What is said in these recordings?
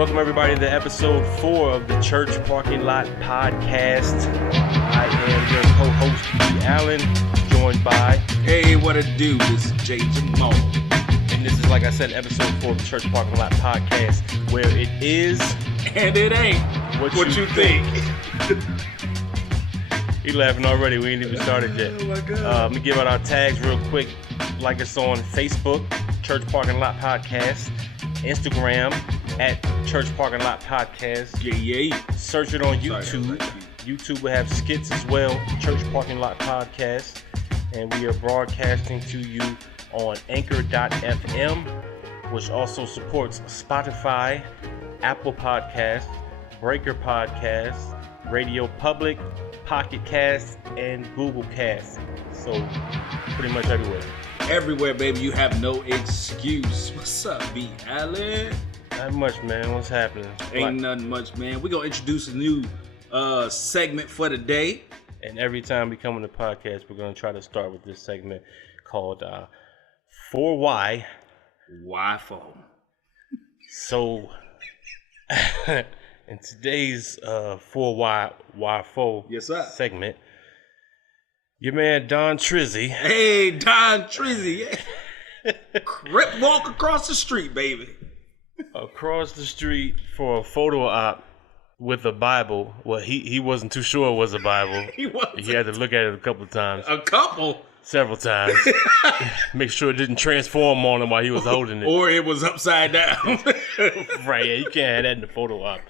Welcome everybody to episode 4 of the Church Parking Lot Podcast. I am your co-host, B. Allen, joined by... Hey, what it do? This is J. Jamal. And this is, like I said, episode 4 of the Church Parking Lot Podcast, where it is... And it ain't what you think. He laughing already. We ain't even started yet. Oh my God. Let me give out our tags real quick. Like us on Facebook, Church Parking Lot Podcast. Instagram, at Church Parking Lot Podcast. Yeah. Search it on YouTube. YouTube will have skits as well, Church Parking Lot Podcast. And we are broadcasting to you on Anchor.fm, which also supports Spotify, Apple Podcasts, Breaker Podcasts, Radio Public, Pocket Cast, and Google Cast. So pretty much everywhere. Everywhere, baby. You have no excuse. What's up, B. Allen? Not much, man. What's happening? Ain't nothing much, man. We're going to introduce a new segment for the day. And every time we come on the podcast, we're going to try to start with this segment called 4Y. Why phone? So, in today's 4Y4 Yes, sir. segment, your man Don Trizzy. Hey, Don Trizzy. Crip walk across the street, baby. Across the street for a photo op with a Bible. Well, he wasn't too sure it was a Bible. He had to look at it a couple of times. A couple? Several times. Make sure it didn't transform on him while he was holding it. Or it was upside down. Right, yeah, you can't have that in the photo op.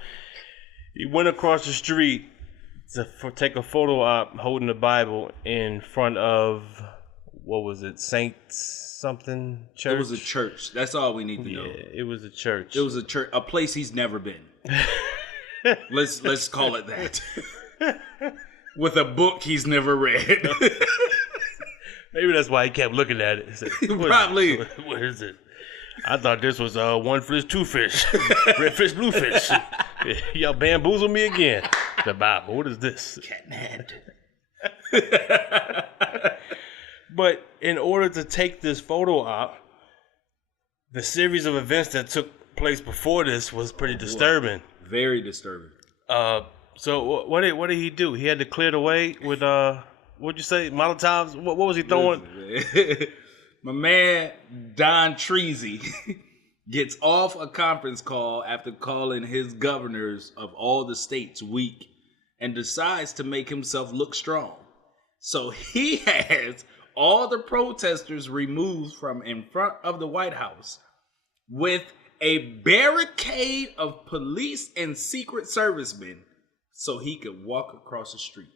He went across the street to take a photo op holding the Bible in front of, what was it, Saint something church? It was a church. That's all we need to know. Yeah, it was a church. It was a church, a place he's never been. Let's call it that. With a book he's never read. Maybe that's why he kept looking at it. Said, Probably. What is it? I thought this was one fish, two fish, red fish, blue fish. Y'all bamboozled me again. The Bible. What is this? Cat in hand. But in order to take this photo op, the series of events that took place before this was pretty disturbing. Very disturbing. So what did he do? He had to clear the way with what'd you say? Molotovs? What was he throwing? My man Don Trizzy gets off a conference call after calling his governors of all the states weak and decides to make himself look strong. So he has all the protesters removed from in front of the White House with a barricade of police and Secret Servicemen so he could walk across the street.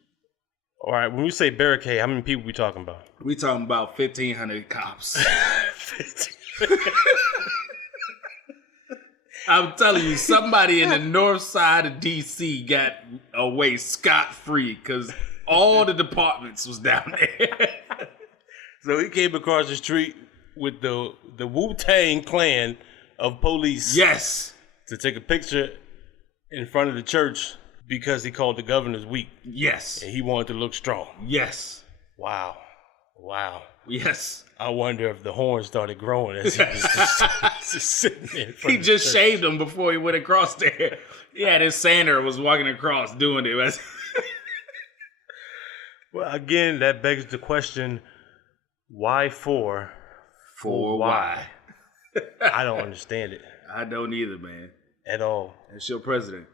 All right, when we say barricade, how many people we talking about? We talking about 1,500 cops. I'm telling you, somebody in the north side of D.C. got away scot-free because all the departments was down there. So he came across the street with the Wu-Tang Clan of police. Yes. To take a picture in front of the church because he called the governors weak. Yes. And he wanted to look strong. Yes. Wow. Yes. I wonder if the horn started growing as he was just sitting there. He just shaved them before he went across there. Yeah, this Sander was walking across doing it. Well, again, that begs the question, why 4? For why? I don't understand it. I don't either, man. At all. That's your president.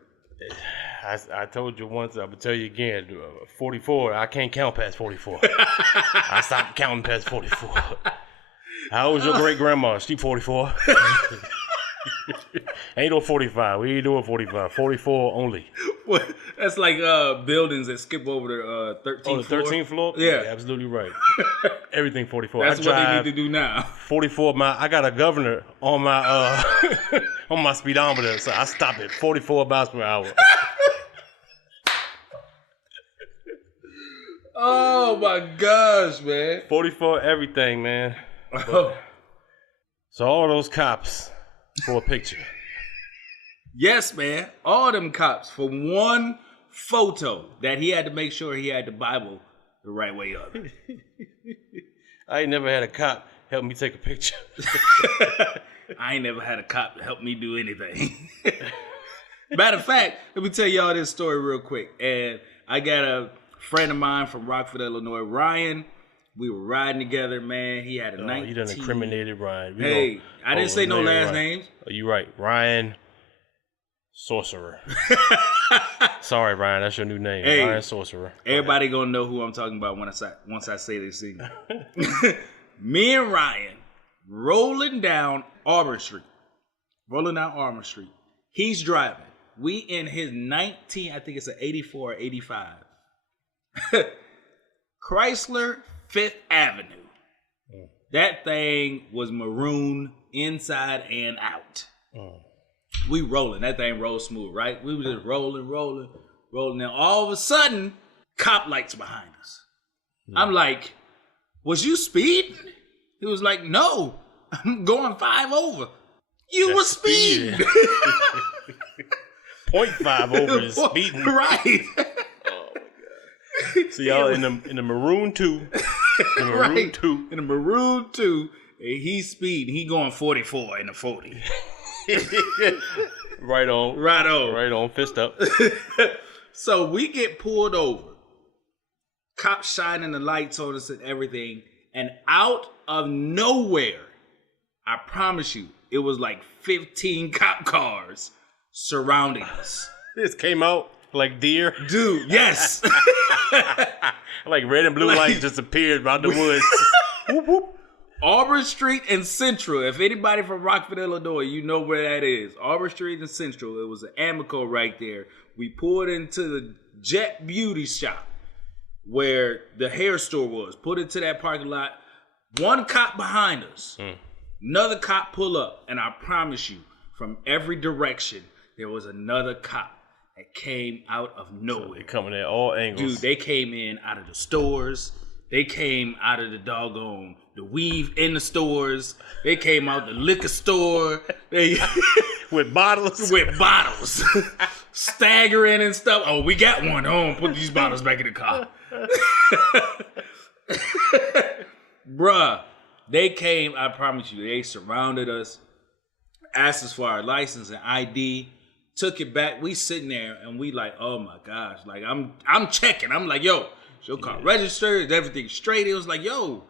I told you once, I would tell you again, 44, I can't count past 44. I stopped counting past 44. How old was your great-grandma? She 44. Ain't no 45. We ain't doing 45. 44 only. What? That's like buildings that skip over the 13th floor. Oh, the 13th floor? Yeah. Absolutely right. Everything 44. That's what they need to do now. 44 mile. I got a governor on my on my speedometer, so I stop at 44 miles per hour. Oh my gosh, man. 44 everything, man. Oh. So all those cops for a picture. Yes, man. All them cops for one photo that he had to make sure he had the Bible the right way up. I ain't never had a cop help me take a picture. I ain't never had a cop to help me do anything. Matter of fact, let me tell y'all this story real quick. And I got a friend of mine from Rockford, Illinois, Ryan. We were riding together, man. He had a 19. You done incriminated Ryan. I didn't say no last names. Oh, you right. Ryan Sorcerer. Sorry, Ryan. That's your new name. Hey, Ryan Sorcerer. Everybody gonna know who I'm talking about once I say this thing. Me and Ryan rolling down Auburn Street. He's driving. We in his 19, I think it's an 84 or 85. Chrysler 5th Avenue. That thing was maroon inside and out. We rolling. That thing rolled smooth, right? We were just rolling. Now all of a sudden, cop lights behind us. I'm like, was you speeding? He was like, no, I'm going 5 over. You were speeding. 0.5 over is speeding. Right. So y'all in the maroon 2. In the maroon 2. In the maroon 2. And he's speeding. He going 44 in the 40. Right on. Fist up. So we get pulled over. Cops shining the lights on us and everything. And out of nowhere, I promise you, it was like 15 cop cars surrounding us. This came out like deer. Dude, yes. Like red and blue lights just appeared out the woods. Whoop, whoop. Auburn Street and Central. If anybody from Rockford, Illinois, you know where that is. Auburn Street and Central. It was an Amico right there. We pulled into the Jet Beauty shop where the hair store was. Put into that parking lot. One cop behind us. Another cop pull up. And I promise you, from every direction, there was another cop that came out of nowhere. So they coming at all angles. Dude, they came in out of the stores. They came out of the weave in the stores. They came out the liquor store. With bottles. Staggering and stuff. Oh, we got one. Oh, put these bottles back in the car. Bruh, they came, I promise you, they surrounded us, asked us for our license and ID, took it back. We sitting there and we like, oh my gosh. Like I'm checking. I'm like, yo, is your car registered? Is everything straight? It was like, yo,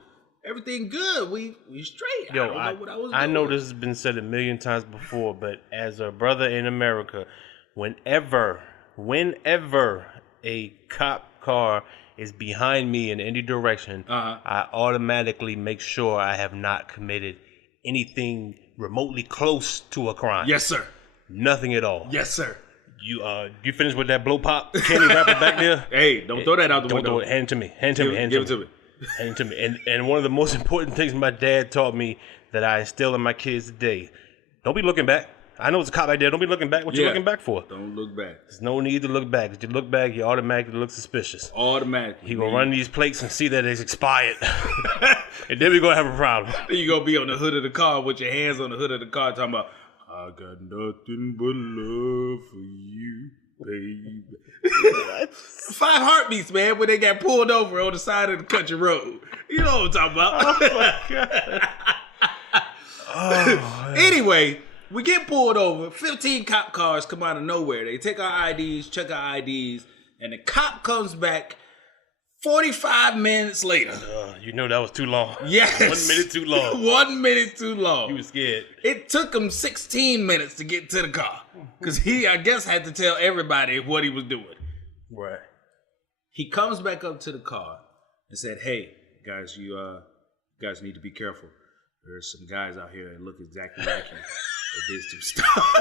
everything good. We straight. Yo, I don't know what I was doing. I know this has been said a million times before, but as a brother in America, whenever a cop car is behind me in any direction, I automatically make sure I have not committed anything remotely close to a crime. Yes, sir. Nothing at all. Yes, sir. You finished with that blow pop candy wrapper back there? Hey, don't throw that out the window. Hand it to me. Hand it to me. Hand it to me. And one of the most important things my dad taught me that I instill in my kids today: don't be looking back. I know it's a cop right there. Don't be looking back. What you looking back for? Don't look back. There's no need to look back. If you look back, you automatically look suspicious. Automatically. He gonna run these plates and see that it's expired, and then we gonna have a problem. Then you gonna be on the hood of the car with your hands on the hood of the car talking about, I got nothing but love for you, baby. 5 heartbeats, man, when they got pulled over on the side of the country road. You know what I'm talking about. Oh, my God. Anyway, we get pulled over. 15 cop cars come out of nowhere. They take our IDs, check our IDs, and the cop comes back 45 minutes later. You know that was too long. Yes. 1 minute too long. 1 minute too long. You was scared. It took him 16 minutes to get to the car. Because he, I guess, had to tell everybody what he was doing. Right. He comes back up to the car and said, hey, guys, you guys need to be careful. There's some guys out here that look exactly like you. They did some stuff.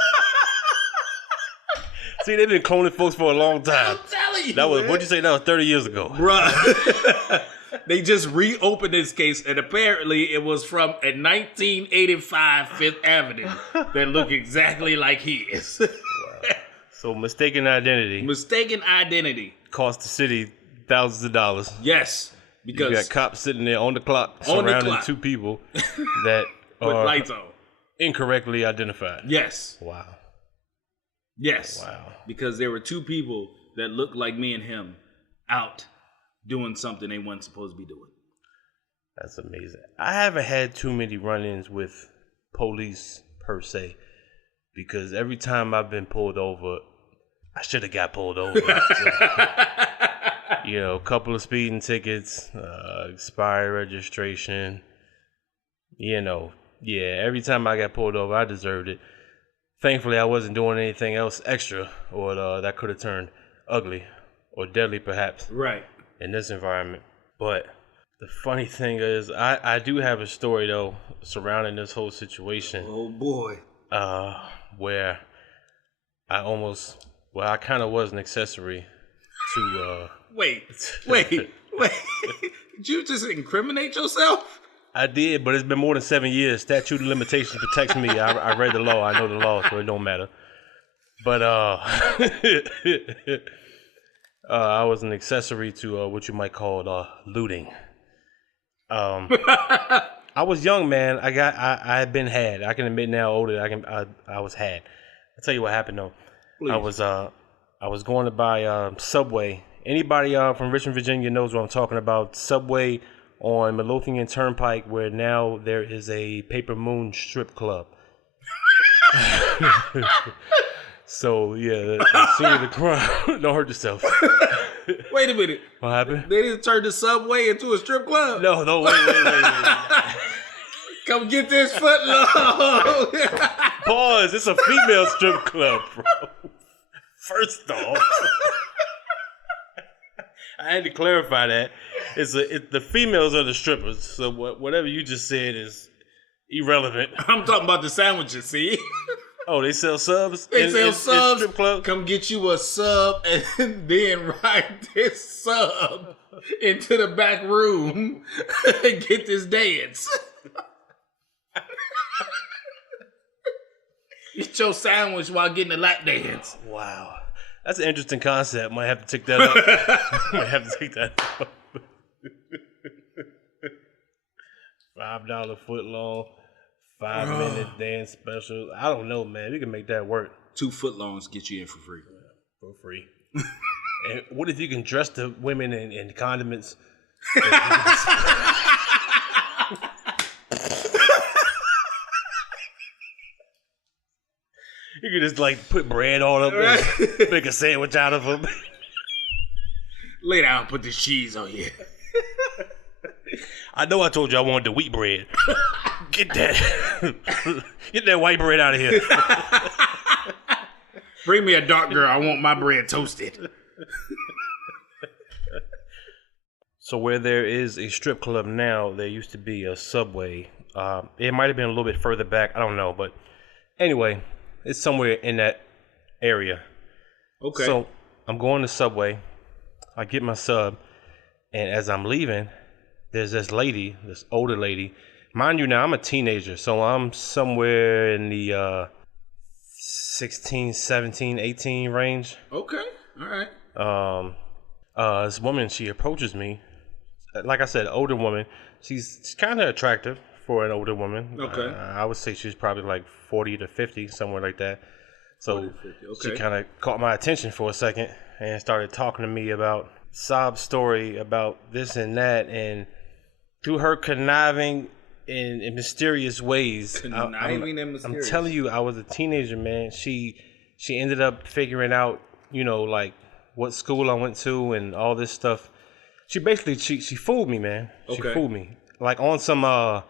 See, they've been cloning folks for a long time. I'm telling you. That was, what'd you say? That was 30 years ago. Bruh. They just reopened this case, and apparently it was from a 1985 5th Avenue that looked exactly like his. Wow. So mistaken identity. Mistaken identity. Cost the city thousands of dollars. Yes. Because you got cops sitting there on the clock surrounding 2 people that with are lights on. Incorrectly identified. Yes. Wow. Yes. Wow. Because there were 2 people that looked like me and him out doing something they weren't supposed to be doing. That's amazing. I haven't had too many run-ins with police per se. because every time I've been pulled over, I should have got pulled over. A couple of speeding tickets, expired registration. Every time I got pulled over, I deserved it. Thankfully, I wasn't doing anything else extra or that could have turned ugly or deadly, perhaps. Right. In this environment. But the funny thing is, I do have a story, though, surrounding this whole situation. Oh, boy. Where I kind of was an accessory to... Wait. Did you just incriminate yourself? I did, but it's been more than 7 years. Statute of limitations protects me. I read the law. I know the law, so it don't matter. But I was an accessory to what you might call looting. I was young, man. I had been had. I can admit now, older. I was had. I'll tell you what happened though. Please. I was going to buy Subway. Anybody from Richmond, Virginia knows what I'm talking about. Subway on Midlothian Turnpike, where now there is a Paper Moon strip club. So the scene of the crime. Don't hurt yourself. Wait a minute. What happened? They didn't turn the Subway into a strip club. No, wait. Come get this foot long. Pause. It's a female strip club, bro. First off, I had to clarify that. The females are the strippers. So whatever you just said is irrelevant. I'm talking about the sandwiches. See. Oh, they sell subs? They sell subs. Strip club? Come get you a sub and then ride this sub into the back room and get this dance. Get your sandwich while getting a lap dance. Wow. That's an interesting concept. Might have to take that up. $5 foot long. 5-minute dance special. I don't know, man. We can make that work. 2 footlongs get you in for free. For free. And what if you can dress the women in condiments? You can just put bread on them and make a sandwich out of them. Lay down, put the cheese on you. I know I told you I wanted the wheat bread. Get that white bread out of here. Bring me a dark girl. I want my bread toasted. So where there is a strip club now, there used to be a Subway. It might have been a little bit further back. I don't know. But anyway, it's somewhere in that area. Okay. So I'm going to Subway. I get my sub. And as I'm leaving, there's this older lady. Mind you, now I'm a teenager, so I'm somewhere in the 16, 17, 18 range. Okay, all right. This woman, she approaches me. Like I said, older woman. She's kind of attractive for an older woman. Okay. I would say she's probably 40 to 50, somewhere like that. So 40 to 50. Okay. She kind of caught my attention for a second and started talking to me about sob story about this and that, and through her conniving in mysterious ways. I'm telling you, I was a teenager, man. She ended up figuring out, what school I went to and all this stuff. She basically she fooled me, man. She fooled me. On some I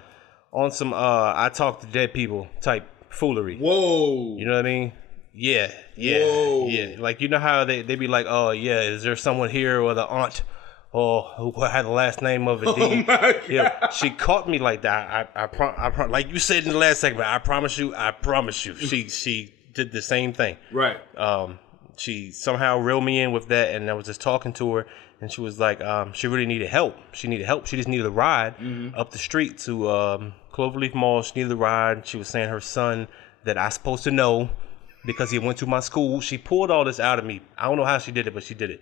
talk to dead people type foolery. Whoa. You know what I mean? Yeah. Whoa. Yeah. How they be like, oh yeah, is there someone here or the aunt who had the last name of a D? Oh my God. Yeah, she caught me like that. I like you said in the last segment. I promise you. She did the same thing. Right. She somehow reeled me in with that, and I was just talking to her, and she was like, she really needed help. She needed help. She just needed a ride up the street to Cloverleaf Mall. She needed a ride. She was saying her son that I supposed to know because he went to my school. She pulled all this out of me. I don't know how she did it, but she did it.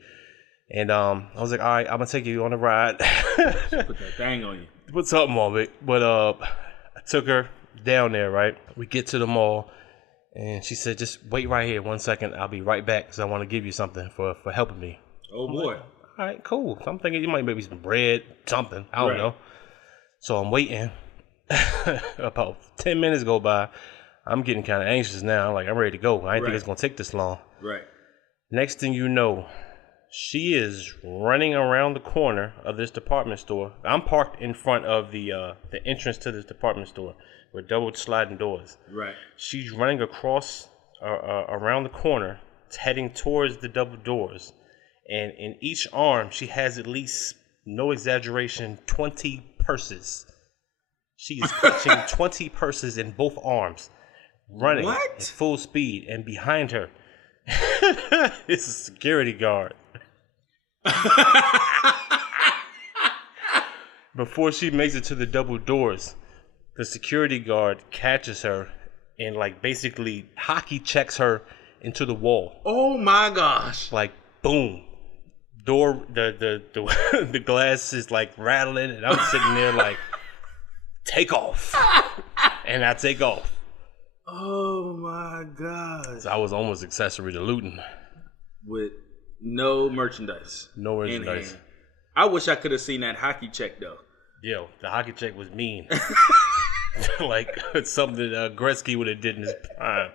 And I was like, all right, I'm going to take you on a ride. Put that thing on you. Put something on it. But I took her down there, right? We get to the mall, and she said, just wait right here 1 second. I'll be right back because I want to give you something for helping me. Oh, boy. Like, all right, cool. So I'm thinking you might maybe some bread, something. I don't know. So I'm waiting. About 10 minutes go by. I'm getting kind of anxious now. I'm ready to go. I didn't think Right. it's gonna take this long. Right. Next thing you know, she is running around the corner of this department store. I'm parked in front of the entrance to this department store with double sliding doors. Right. She's running across around the corner, heading towards the double doors, and in each arm she has at least, no exaggeration, 20 purses. She's clutching 20 purses in both arms, running at full speed, and behind her is a security guard. Before she makes it to the double doors, the security guard catches her and basically hockey checks her into the wall. Oh my gosh! Boom. Door, the glass is rattling, and I'm sitting there take off. And I take off. Oh my gosh! So I was almost accessory to looting. With no merchandise. No merchandise. I wish I could have seen that hockey check though. Yo, the hockey check was mean. It's something that Gretzky would have did in his prime.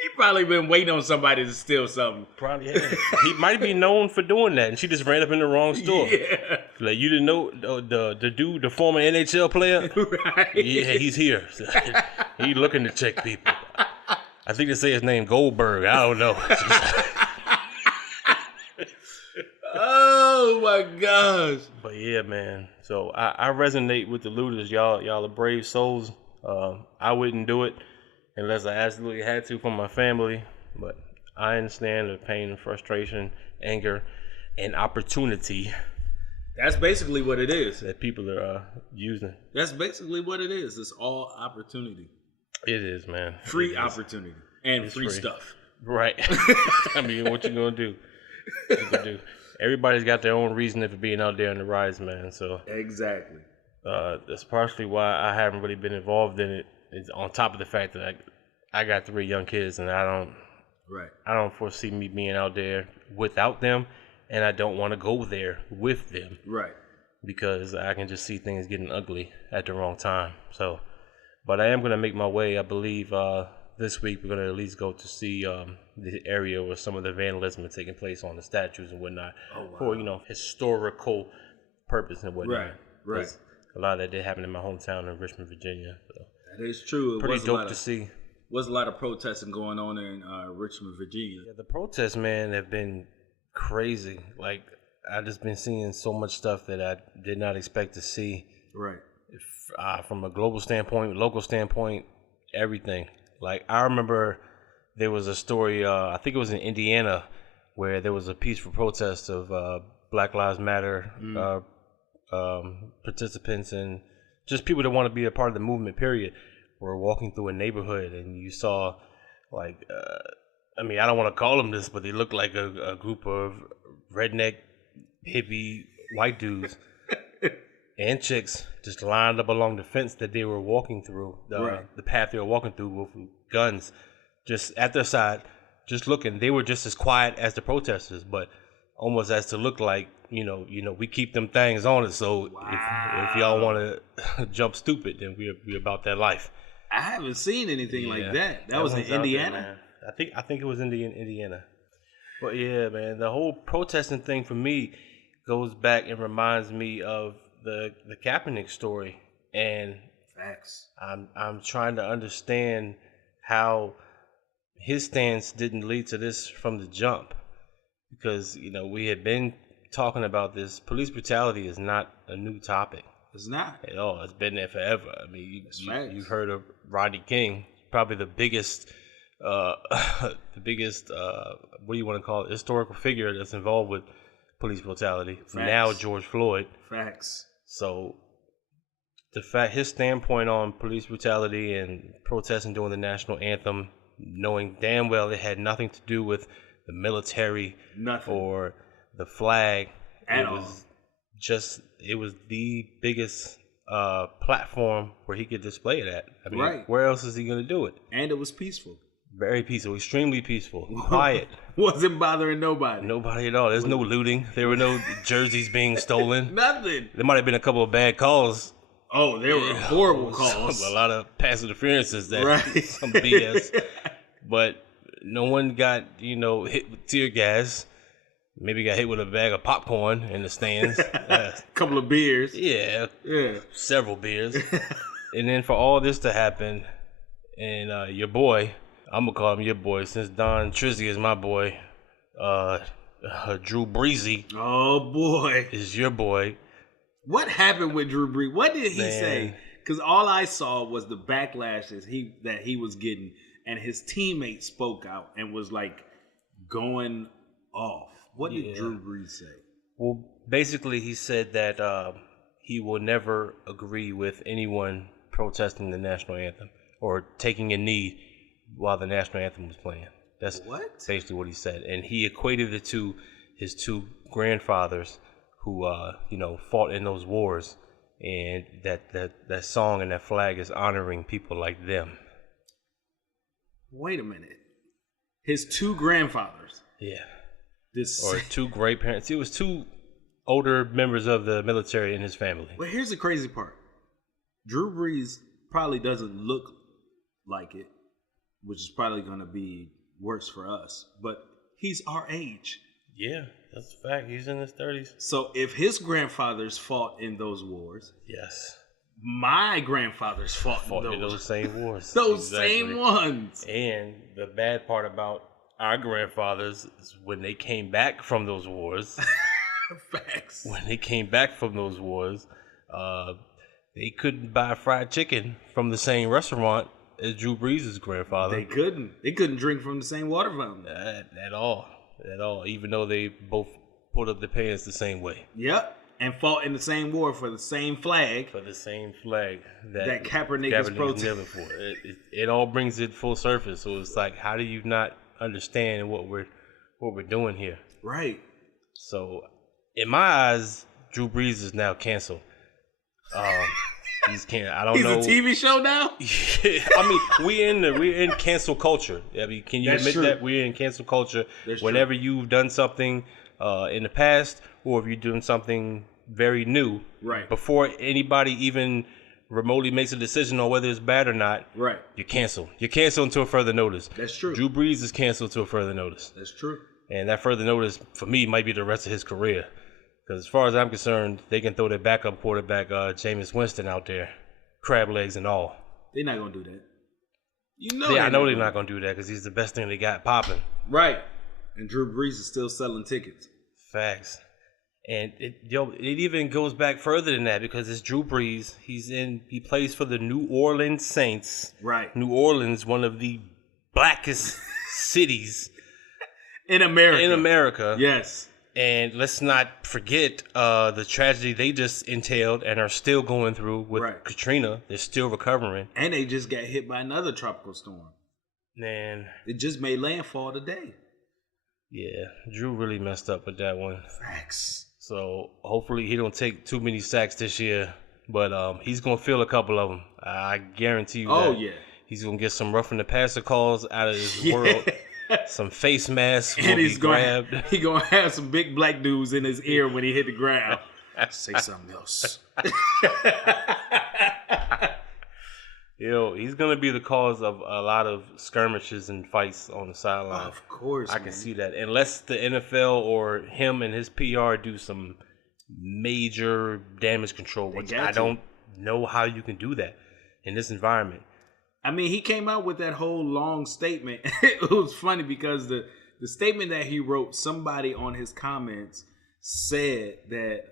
He probably been waiting on somebody to steal something. Probably had. He might be known for doing that, and she just ran up in the wrong store. Yeah. You didn't know the dude, the former NHL player? Right. Yeah, he's here. He looking to check people. I think they say his name Goldberg. I don't know. Oh my gosh. But yeah, man. So I resonate with the looters. Y'all are brave souls. I wouldn't do it unless I absolutely had to for my family. But I understand the pain and frustration, anger, and opportunity. That's basically what it is. That people are using. That's basically what it is. It's all opportunity. It is, man. Free opportunity. And free stuff. Right. I mean, what you gonna do? What you gonna do? Everybody's got their own reason for being out there on the rise, man. So exactly. That's partially why I haven't really been involved in it. It's on top of the fact that I got 3 young kids, and I don't foresee me being out there without them, and I don't want to go there with them. Right. Because I can just see things getting ugly at the wrong time. So, but I am gonna make my way. I believe this week we're gonna at least go to see the area where some of the vandalism is taking place on the statues and whatnot, for historical purpose and whatnot. Right. A lot of that did happen in my hometown of Richmond, Virginia. So that is true. Pretty dope to see. Was a lot of protesting going on in Richmond, Virginia. Yeah, the protests, man, have been crazy. I just been seeing so much stuff that I did not expect to see. Right. From a global standpoint, local standpoint, everything. I remember there was a story, I think it was in Indiana, where there was a peaceful protest of Black Lives Matter participants and just people that want to be a part of the movement, period, were walking through a neighborhood, and you saw, I don't want to call them this, but they looked like a group of redneck, hippie, white dudes and chicks just lined up along the fence that they were walking through, the path they were walking through with guns just at their side, just looking. They were just as quiet as the protesters, but almost as to look like, we keep them things on it. So if y'all want to jump stupid, then we're about that life. I haven't seen anything like that. That was in Indiana? There, I think it was in Indiana. But yeah, man, the whole protesting thing for me goes back and reminds me of the Kaepernick story, and facts. I'm trying to understand how his stance didn't lead to this from the jump, because we had been talking about this. Police brutality is not a new topic. It's not at all. It's been there forever. I mean, you've heard of Rodney King, probably the biggest, what do you want to call it, historical figure that's involved with police brutality. Facts. Now George Floyd. Facts. So his standpoint on police brutality and protesting during the national anthem, knowing damn well it had nothing to do with the military or the flag. It was the biggest platform where he could display it at. I mean, where else is he going to do it? And it was peaceful. Very peaceful, extremely peaceful, quiet. Wasn't bothering nobody. Nobody at all. There's no looting. There were no jerseys being stolen. Nothing. There might have been a couple of bad calls Oh, there were horrible calls. A lot of pass interferences that Right. some BS. But no one got, hit with tear gas. Maybe got hit with a bag of popcorn in the stands. Couple of beers. Yeah. Several beers. And then for all this to happen, and your boy, I'm going to call him your boy since Don Trizzy is my boy, Drew Breesy. Oh, boy. Is your boy. What happened with Drew Brees? What did he say? Because all I saw was the backlash that he was getting, and his teammates spoke out and was like going off. What did Drew Brees say? Well, basically, he said that he will never agree with anyone protesting the national anthem or taking a knee while the national anthem was playing. That's basically what he said. And he equated it to his two grandfathers who, fought in those wars. And that song and that flag is honoring people like them. Wait a minute. His two grandfathers. Yeah. Or two great parents. It was two older members of the military in his family. Well, here's the crazy part. Drew Brees probably doesn't look like it, which is probably going to be worse for us. But he's our age. Yeah, that's a fact. He's in his 30s. So if his grandfathers fought in those wars, yes, my grandfathers fought in those same wars. Those same ones. And the bad part about our grandfathers is when they came back from those wars. Facts. When they came back from those wars, they couldn't buy fried chicken from the same restaurant as Drew Brees' grandfather. They couldn't. They couldn't drink from the same water fountain. At all. Even though they both put up their pants the same way. Yep. And fought in the same war for the same flag. For the same flag that Kaepernick is protesting for. It all brings it full surface. So it's like, how do you not understand what we're doing here? Right. So, in my eyes, Drew Brees is now canceled. He's canceled. I don't know. He's a TV show now. I mean, we're in cancel culture. I mean, can you admit that we're in cancel culture? Whenever you've done something in the past, or if you're doing something very new, right? Before anybody even remotely makes a decision on whether it's bad or not, right? You're canceled. You're canceled until further notice. That's true. Drew Brees is canceled until further notice. That's true. And that further notice for me might be the rest of his career. Because as far as I'm concerned, they can throw their backup quarterback, Jameis Winston, out there, crab legs and all. They're not gonna do that. I know they're not gonna do that because he's the best thing they got popping. Right. And Drew Brees is still selling tickets. Facts. And it even goes back further than that because it's Drew Brees. He plays for the New Orleans Saints. Right. New Orleans, one of the blackest cities in America. In America. Yes. And let's not forget the tragedy they just entailed and are still going through with Katrina. They're still recovering. And they just got hit by another tropical storm. Man. It just made landfall today. Yeah. Drew really messed up with that one. Facts. So hopefully he don't take too many sacks this year. But he's going to feel a couple of them. I guarantee you that. Yeah. He's going to get some roughing the passer calls out of his world. Some face masks will be grabbed. He's going to have some big black dudes in his ear when he hit the ground. Say something else. He's going to be the cause of a lot of skirmishes and fights on the sideline. Of course, I can see that. Unless the NFL or him and his PR do some major damage control, which I don't know how you can do that in this environment. I mean, he came out with that whole long statement. It was funny because the statement that he wrote, somebody on his comments said that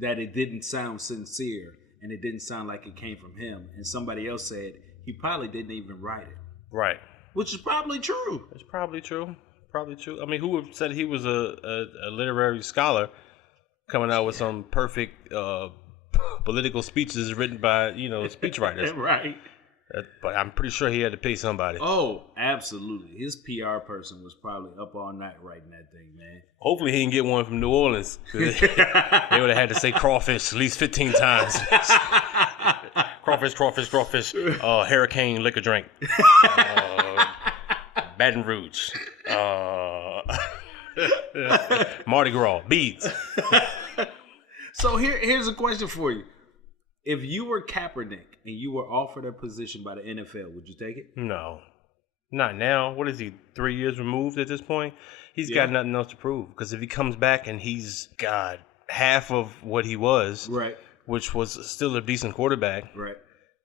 that it didn't sound sincere and it didn't sound like it came from him. And somebody else said he probably didn't even write it. Right. Which is probably true. It's probably true. Probably true. I mean, who would have said he was a literary scholar coming out with some perfect political speeches written by, speechwriters. Right. But I'm pretty sure he had to pay somebody. Oh, absolutely. His PR person was probably up all night writing that thing, man. Hopefully he didn't get one from New Orleans. They would have had to say crawfish at least 15 times. Crawfish. Hurricane liquor drink. Baton Rouge. Mardi Gras. Beads. So here's a question for you. If you were Kaepernick and you were offered a position by the NFL, would you take it? No. Not now. What is he, 3 years removed at this point? He's got nothing else to prove. Because if he comes back and he's got half of what he was, Right. which was still a decent quarterback, Right.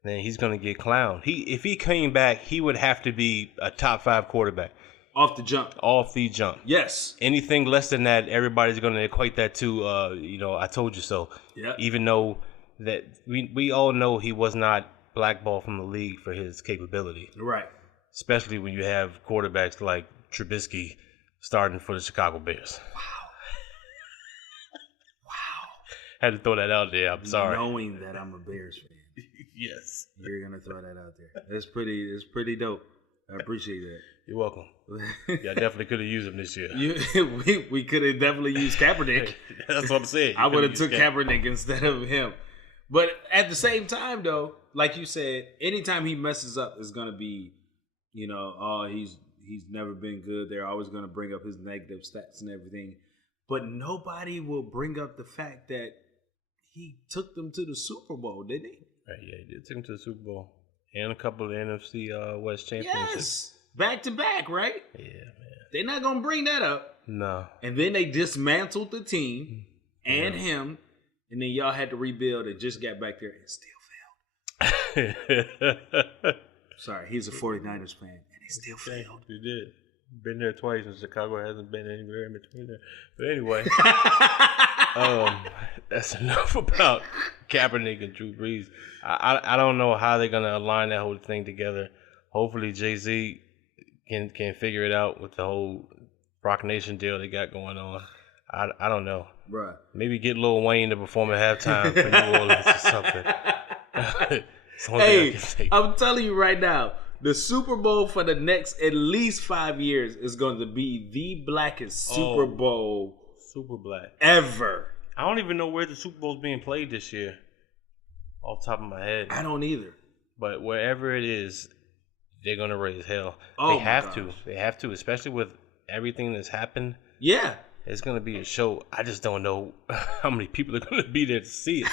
then he's going to get clowned. If he came back, he would have to be a top 5 quarterback. Off the jump. Off the jump. Yes. Anything less than that, everybody's going to equate that to, I told you so. Yeah. Even though that we all know he was not blackballed from the league for his capability. Right. Especially when you have quarterbacks like Trubisky starting for the Chicago Bears. Wow. Had to throw that out there. I'm sorry. Knowing that I'm a Bears fan. Yes. You're gonna throw that out there. It's pretty dope. I appreciate that. You're welcome. Yeah, I definitely could have used him this year. We could have definitely used Kaepernick. That's what I'm saying. I would have took Kaepernick instead of him. But at the same time, though, like you said, anytime he messes up, it's gonna be, he's never been good. They're always gonna bring up his negative stats and everything. But nobody will bring up the fact that he took them to the Super Bowl, didn't he? Right, yeah, he did take him to the Super Bowl and a couple of NFC West championships. Yes, back to back, right? Yeah, man. They're not gonna bring that up. No. And then they dismantled the team and him, and then y'all had to rebuild and just got back there and still failed. Sorry, he's a 49ers fan, and he still failed. He did. Been there twice, and Chicago hasn't been anywhere in between there. But anyway, that's enough about Kaepernick and Drew Brees. I don't know how they're gonna align that whole thing together. Hopefully, Jay-Z can figure it out with the whole Rock Nation deal they got going on. I don't know. Right. Maybe get Lil Wayne to perform at halftime for New Orleans or something. Hey, I'm telling you right now, the Super Bowl for the next at least 5 years is going to be the blackest Super Bowl super black ever. I don't even know where the Super Bowl's being played this year, off the top of my head. I don't either. But wherever it is, they're going to raise hell. Oh, they have to. They have to, especially with everything that's happened. Yeah. It's going to be a show. I just don't know how many people are going to be there to see it.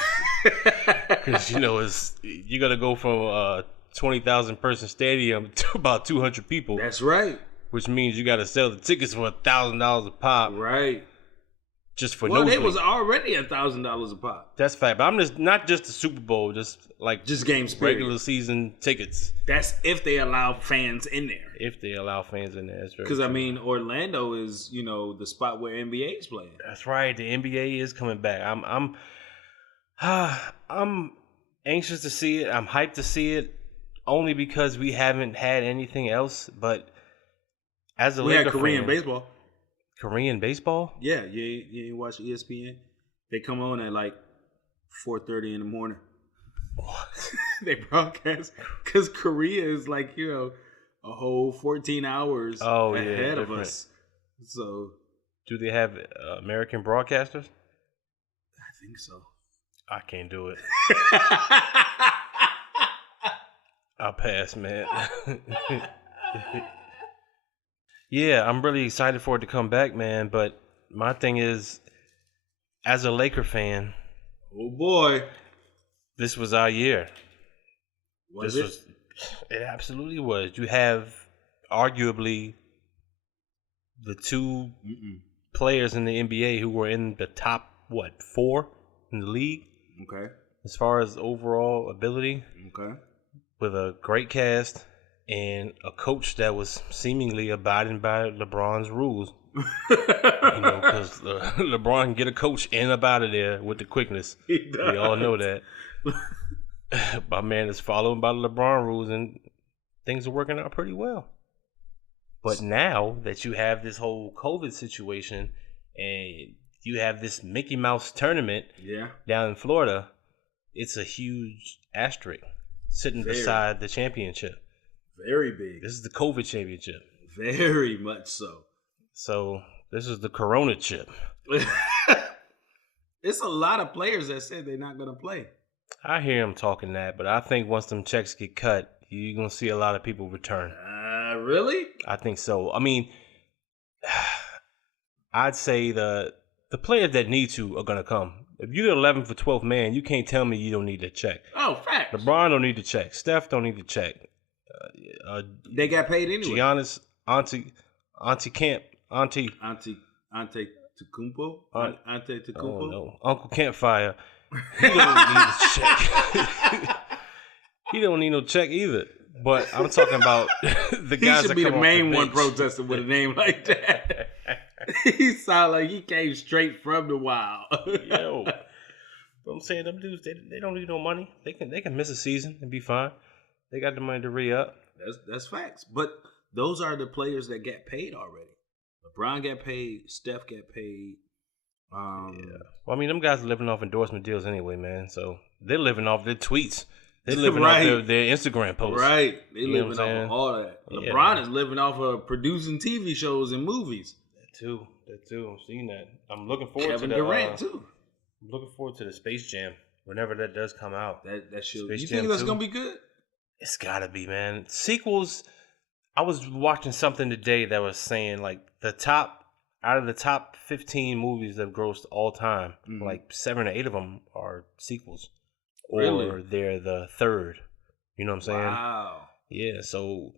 Because, you're going to go from a 20,000 person stadium to about 200 people. That's right. Which means you got to sell the tickets for $1,000 a pop. Right. Just for it was already $1,000 a pop. That's fact. But I'm just not just the Super Bowl, just games period. Regular season tickets. That's if they allow fans in there. If they allow fans in there, because Orlando is the spot where NBA is playing. That's right. The NBA is coming back. I'm anxious to see it. I'm hyped to see it, only because we haven't had anything else. But as a Laker had Korean fan, baseball. Korean baseball? Yeah, you watch ESPN? They come on at like 4:30 in the morning. What? They broadcast because Korea is like a whole 14 hours ahead of us. So, do they have American broadcasters? I think so. I can't do it. I'll pass, man. Yeah, I'm really excited for it to come back, man. But my thing is, as a Laker fan, oh boy, this was our year. Was it? It absolutely was. You have arguably the two players in the NBA who were in the top 4 in the league. Okay. As far as overall ability. Okay. With a great cast and a coach that was seemingly abiding by LeBron's rules. Because LeBron can get a coach in up out of there with the quickness. We all know that. My man is following by the LeBron rules, and things are working out pretty well. But now that you have this whole COVID situation and you have this Mickey Mouse tournament down in Florida, it's a huge asterisk sitting beside the championship. Very big. This is the COVID championship. Very much so. So this is the Corona chip. It's a lot of players that said they're not going to play. I hear them talking that, but I think once them checks get cut, you're going to see a lot of people return. Really? I think so. I mean, I'd say the players that need to are going to come. If you're the 11th or 12th man, you can't tell me you don't need to check. Oh, facts. LeBron don't need to check. Steph don't need to check. They got paid anyway. Giannis, Auntie Tecumpo? Ante Tecumpo? Oh no, Uncle Campfire. He don't need to check. He don't need no check either. But I'm talking about the guys he should that be come the main one bench. protesting with a name like that. He sound like he came straight from the wild. Yo, but I'm saying them dudes, they don't need no money. They can miss a season and be fine. They got the money to re-up. That's facts. But those are the players that get paid already. LeBron got paid. Steph got paid. Yeah. Well, I mean, them guys are living off endorsement deals anyway, man. So they're living off their tweets. They're living off their Instagram posts. Right. They're living off of all that. Yeah. LeBron is living off of producing TV shows and movies. That too. I'm seeing that. I'm looking forward Kevin to Durant too. I'm looking forward to the Space Jam whenever that does come out. That should. Space You Jam think that's 2? gonna be good? It's gotta be, man. Sequels. I was watching something today that was saying like out of the top 15 movies that have grossed all time, like 7 or 8 of them are sequels, or they're the third. You know what I'm saying? Wow. Yeah. So,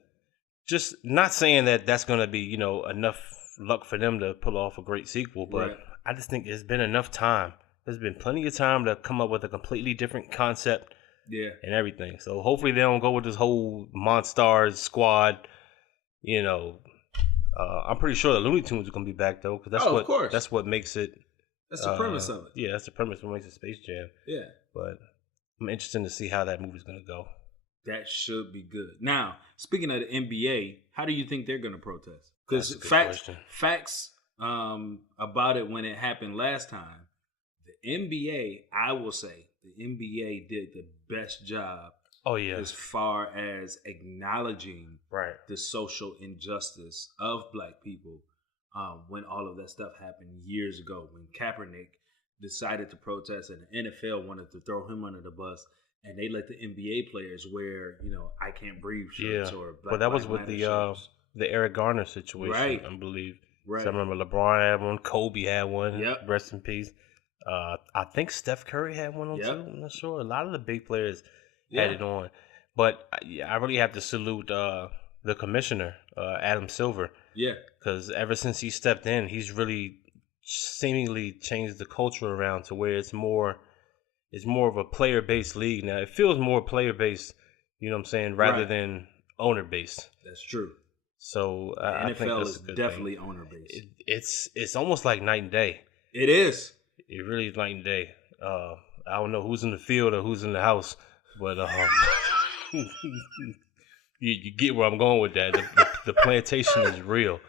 just not saying that that's gonna be enough luck for them to pull off a great sequel, but I just think it's been enough time. There's been plenty of time to come up with a completely different concept. Yeah. And everything. So hopefully they don't go with this whole Monstars squad. I'm pretty sure the Looney Tunes are gonna be back though, because that's what makes it. That's the premise of it. Yeah, that's the premise of what makes it Space Jam. Yeah. But I'm interested to see how that movie's gonna go. That should be good. Now, speaking of the NBA, how do you think they're gonna protest? Because facts about it when it happened last time, the NBA, I will say, the NBA did the best job. Oh yeah, as far as acknowledging the social injustice of Black people when all of that stuff happened years ago. When Kaepernick decided to protest and the NFL wanted to throw him under the bus, and they let the NBA players wear, "I Can't Breathe" shirts or Black Well, that was Lives with Matter shirts. the Eric Garner situation, I believe. Right. So I remember LeBron had one, Kobe had one. Yep. Rest in peace. I think Steph Curry had one on too. I'm not sure. A lot of the big players had it on. But I really have to salute the commissioner, Adam Silver. Yeah. Because ever since he stepped in, he's really seemingly changed the culture around to where it's more of a player-based league now. It feels more player-based, you know what I'm saying, rather than owner-based. That's true. So I think that's is a good definitely thing. Owner-based. It's almost like night and day. It is. It really is night and day. I don't know who's in the field or who's in the house, but you get where I'm going with that. The plantation is real.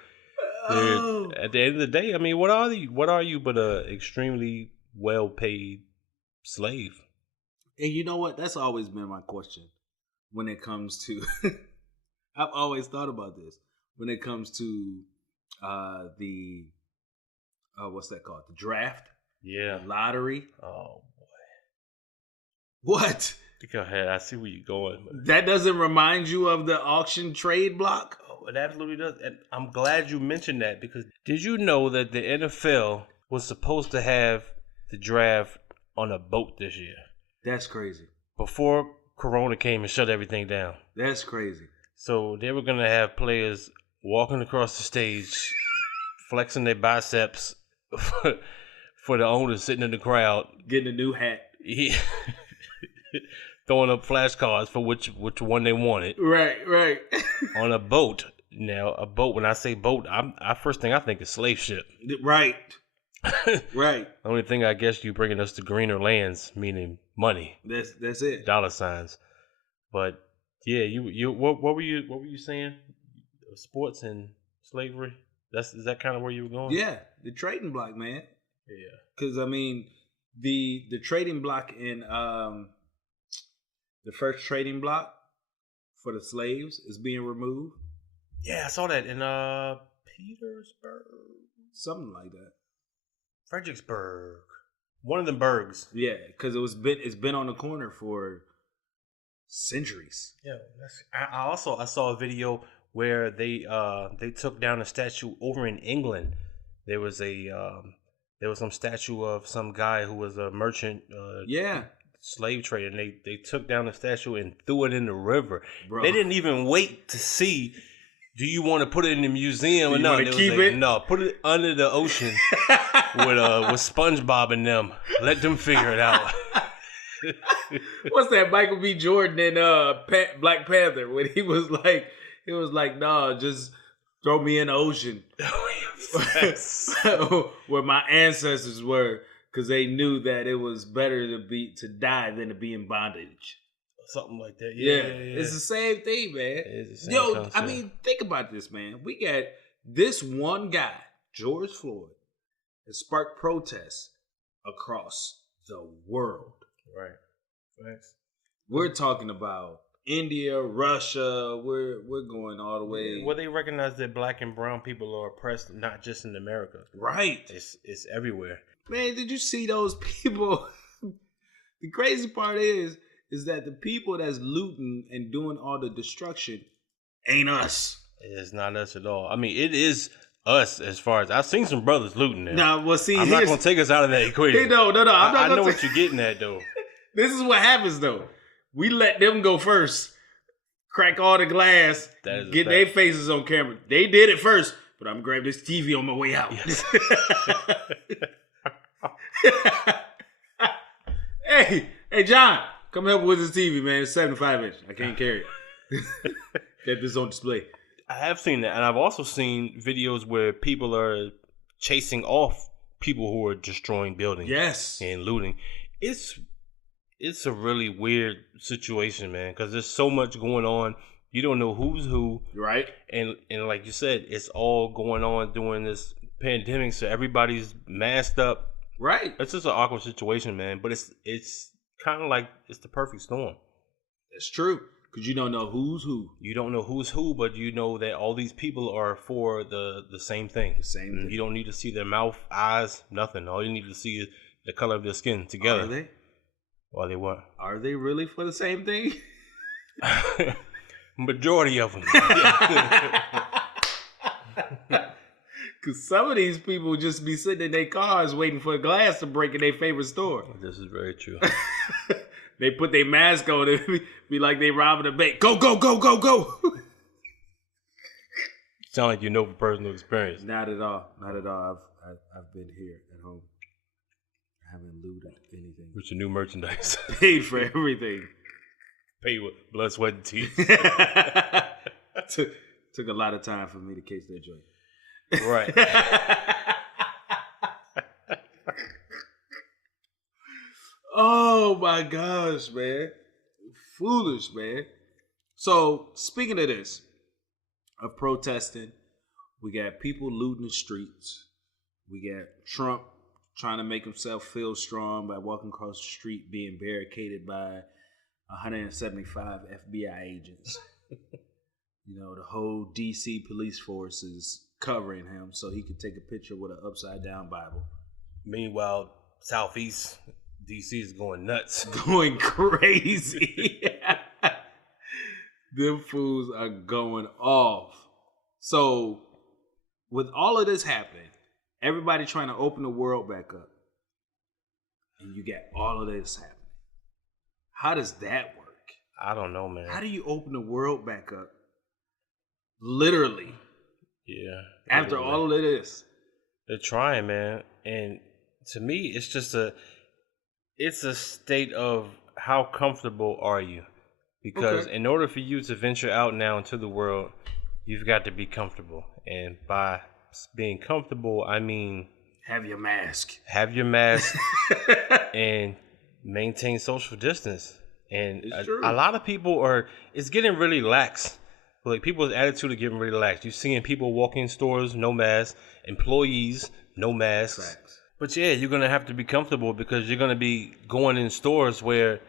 At the end of the day, I mean, what are you but a extremely well-paid slave? And you know what? That's always been my question when it comes to. I've always thought about this when it comes to the what's that called? The draft. Yeah. The lottery. Oh boy. What? Go ahead. I see where you're going. That doesn't remind you of the auction trade block? Oh, it absolutely does. And I'm glad you mentioned that, because did you know that the NFL was supposed to have the draft on a boat this year? That's crazy. Before Corona came and shut everything down. That's crazy. So they were going to have players walking across the stage, flexing their biceps for the owners sitting in the crowd. Getting a new hat. Throwing up flashcards for which one they wanted. Right. On a boat. Now, a boat, when I say boat, first thing I think is slave ship. Right. Right. The only thing I guess you bringing us to greener lands, meaning money. That's it. Dollar signs. But yeah, you what were you saying? Sports and slavery? Is that kind of where you were going? Yeah, the trading block, man. Yeah. Because I mean, the trading block in the first trading block for the slaves is being removed. Yeah, I saw that in Petersburg, something like that. Fredericksburg, one of them burgs. Yeah, because it's been on the corner for centuries. Yeah, I saw a video where they took down a statue over in England. There was a There was some statue of some guy who was a merchant slave trader, and they took down the statue and threw it in the river. Bro. They didn't even wait to see, do you want to put it in the museum or not? They keep was like, it? no, put it under the ocean with SpongeBob and them. Let them figure it out. What's that Michael B. Jordan in Black Panther when he was like, nah, just throw me in the ocean where my ancestors were, because they knew that it was better to die than to be in bondage. Something like that. Yeah. It's the same thing, man. It is the same concept. I mean, think about this, man. We got this one guy, George Floyd, that sparked protests across the world. Right. Thanks. We're talking about India, Russia. We're going all the way. Well, they recognize that black and brown people are oppressed, not just in America. Right. It's everywhere. Man, did you see those people? The crazy part is that the people that's looting and doing all the destruction ain't us. It's not us at all. I mean, it is us as far as I've seen some brothers looting there. Nah, well, see, I'm not going to take us out of that equation. No. I know what you're getting at, though. This is what happens, though. We let them go first, crack all the glass, get their faces on camera. They did it first, but I'm gonna grab this TV on my way out. Yes. Hey, John, come help with this TV, man. It's 75-inch. I can't carry it. Get this on display. I have seen that, and I've also seen videos where people are chasing off people who are destroying buildings. Yes. And looting. It's a really weird situation, man, because there's so much going on. You don't know who's who. Right. And like you said, it's all going on during this pandemic, so everybody's masked up. Right. It's just an awkward situation, man, but it's kind of like it's the perfect storm. It's true, because you don't know who's who. You don't know who's who, but you know that all these people are for the same thing. The same thing. You don't need to see their mouth, eyes, nothing. All you need to see is the color of their skin together. Are they? Well, they what? Are they really for the same thing? Majority of them. Because some of these people just be sitting in their cars waiting for a glass to break in their favorite store. This is very true. They put their mask on and be like they robbing a bank. Go. Sound like you know from personal experience. Not at all. I've been here at home. I haven't looted anything. With your new merchandise. Paid for everything. Paid with blood, sweat, and teeth. Took a lot of time for me to catch that joint. Right. Oh my gosh, man. Foolish, man. So, speaking of this, of protesting, we got people looting the streets. We got Trump trying to make himself feel strong by walking across the street being barricaded by 175 FBI agents. You know, the whole DC police force is covering him so he could take a picture with an upside down Bible. Meanwhile, Southeast DC is going nuts. Going crazy. Them fools are going off. So, with all of this happening, everybody trying to open the world back up, and you got all of this happening. How does that work? I don't know, man. How do you open the world back up? Literally. Yeah. After all of this. They're trying, man. And to me, it's just a state of how comfortable are you? Because in order for you to venture out now into the world, you've got to be comfortable. And by being comfortable, I mean... Have your mask. Have your mask and maintain social distance. And a lot of people it's getting really lax. Like, people's attitude is getting really lax. You're seeing people walking in stores, no masks. Employees, no masks. Facts. But yeah, you're going to have to be comfortable because you're going to be going in stores where,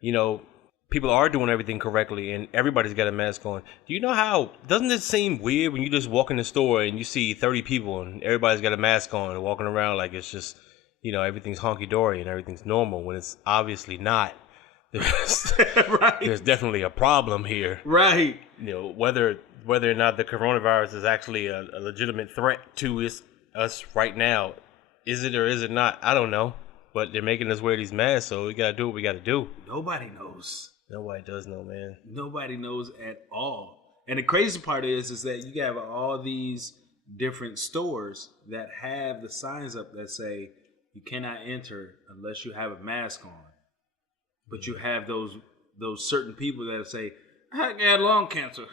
you know, people are doing everything correctly and everybody's got a mask on. Do you know how, doesn't it seem weird when you just walk in the store and you see 30 people and everybody's got a mask on and walking around like it's just, you know, everything's honky-dory and everything's normal when it's obviously not. Right. There's definitely a problem here. Right. You know, whether or not the coronavirus is actually a legitimate threat to us right now is it or is it not? I don't know. But they're making us wear these masks, so we gotta do what we gotta do. Nobody knows. Nobody does know, man. Nobody knows at all. And the crazy part is that you have all these different stores that have the signs up that say you cannot enter unless you have a mask on. But you have those certain people that say, I got lung cancer.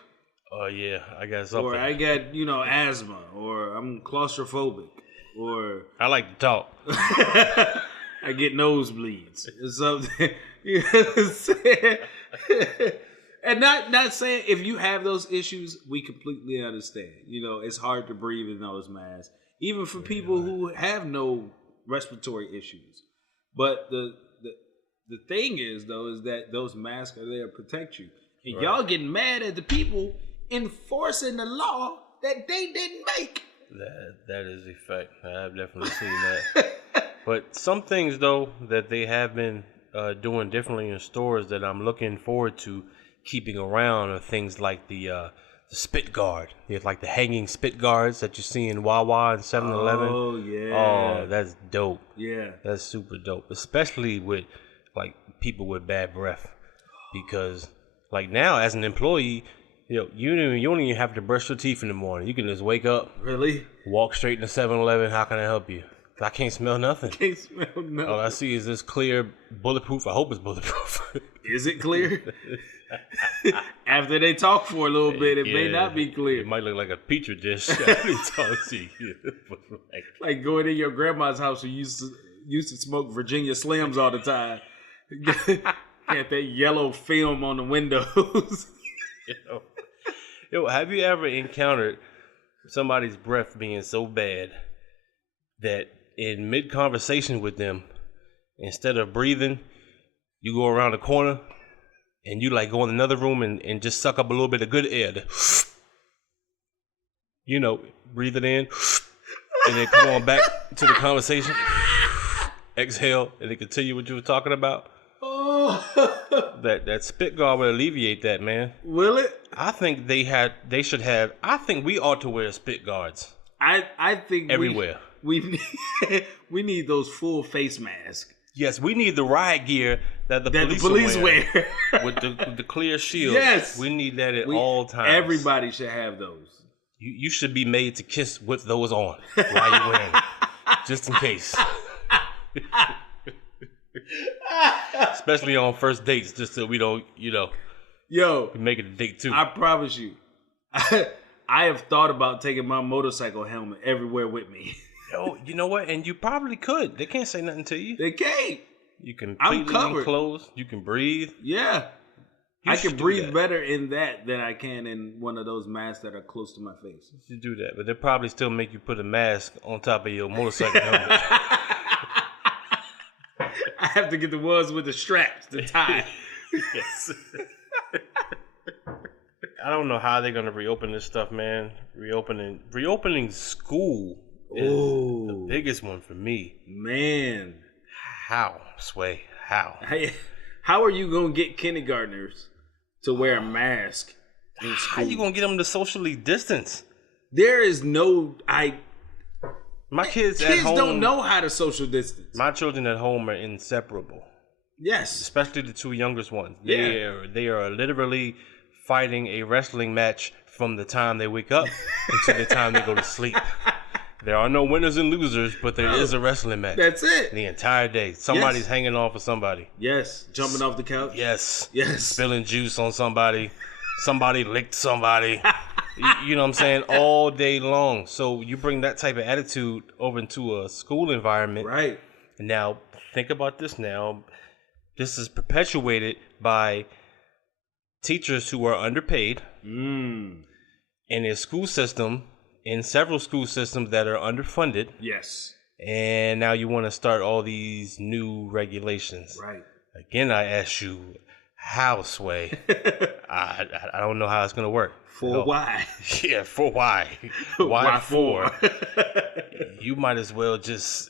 Oh yeah, I got something. Or I got, asthma, or I'm claustrophobic, or I like to talk. I get nosebleeds or something. You know what I'm saying? And not saying if you have those issues, we completely understand. It's hard to breathe in those masks, even for people who have no respiratory issues. But the thing is, though, is that those masks are there to protect you. And y'all getting mad at the people enforcing the law that they didn't make. That is a fact. I've definitely seen that. But some things, though, that they have been doing differently in stores that I'm looking forward to keeping around are things like the spit guard. It's like the hanging spit guards that you see in Wawa and 7-Eleven. Oh, yeah. Oh, that's dope. Yeah. That's super dope. Especially with, like, people with bad breath. Because, like, now, as an employee, you don't even have to brush your teeth in the morning. You can just wake up. Really? Walk straight into 7-Eleven. How can I help you? I can't smell nothing. Can't smell nothing. All I see is this clear, bulletproof. I hope it's bulletproof. Is it clear? After they talk for a little bit, it may not be clear. It might look like a petri dish. Like going in your grandma's house who used to smoke Virginia Slims all the time. Got that yellow film on the windows. Have you ever encountered somebody's breath being so bad that in mid-conversation with them, instead of breathing, you go around the corner and you like go in another room and just suck up a little bit of good air. Breathe it in and then come on back to the conversation. Exhale and then continue what you were talking about. That spit guard will alleviate that, man. Will it? I think they should have. I think we ought to wear spit guards. I think everywhere. We need those full face masks. Yes, we need the riot gear that the police wear with the clear shield. Yes, we need that at all times. Everybody should have those. You should be made to kiss with those on while you're wearing them, just in case. Especially on first dates, just so we don't, make it a date too. I promise you, I have thought about taking my motorcycle helmet everywhere with me. Yo, you know what? And you probably could. They can't say nothing to you. They can't. You can completely enclosed. You can breathe. Yeah. I can breathe better in that than I can in one of those masks that are close to my face. You should do that, but they probably still make you put a mask on top of your motorcycle helmet. I have to get the ones with the straps to tie. Yes. I don't know how they're gonna reopen this stuff, man. Reopening school is the biggest one for me. Man. How, Sway? How? How are you gonna get kindergartners to wear a mask in school? How you gonna get them to socially distance? There is no My kids at home don't know how to social distance. My children at home are inseparable. Yes. Especially the two youngest ones. Yeah. They are literally fighting a wrestling match from the time they wake up until the time they go to sleep. There are no winners and losers, but there is a wrestling match. That's it. The entire day. Somebody's hanging off of somebody. Yes. Jumping off the couch. Yes. Yes. Spilling juice on somebody. Somebody licked somebody. You know what I'm saying? All day long. So you bring that type of attitude over into a school environment. Right. Now, think about this now. This is perpetuated by teachers who are underpaid in a school system, in several school systems that are underfunded. Yes. And now you want to start all these new regulations. Right. Again, I ask you, how, Sway? I don't know how it's going to work. For why? Yeah, for why? Why for? You might as well just